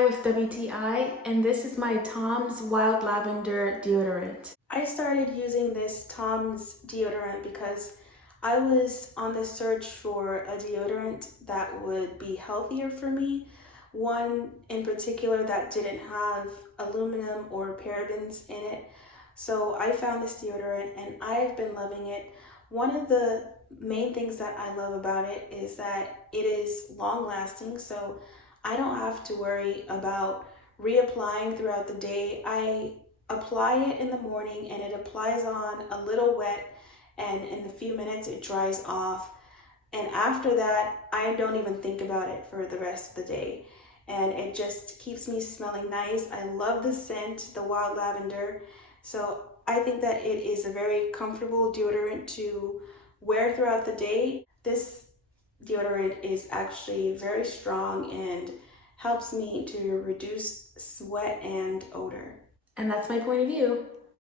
Hi with WTI, and this is my Tom's Wild Lavender Deodorant. I started using this Tom's deodorant because I was on the search for a deodorant that would be healthier for me. One in particular that didn't have aluminum or parabens in it. So I found this deodorant and I've been loving it. One of the main things that I love about it is that it is long lasting, so I don't have to worry about reapplying throughout the day. I apply it in the morning and it applies on a little wet, and in a few minutes it dries off. And after that, I don't even think about it for the rest of the day. And it just keeps me smelling nice. I love the scent, the wild lavender. So I think that it is a very comfortable deodorant to wear throughout the day. This deodorant is actually very strong and helps me to reduce sweat and odor. And that's my point of view.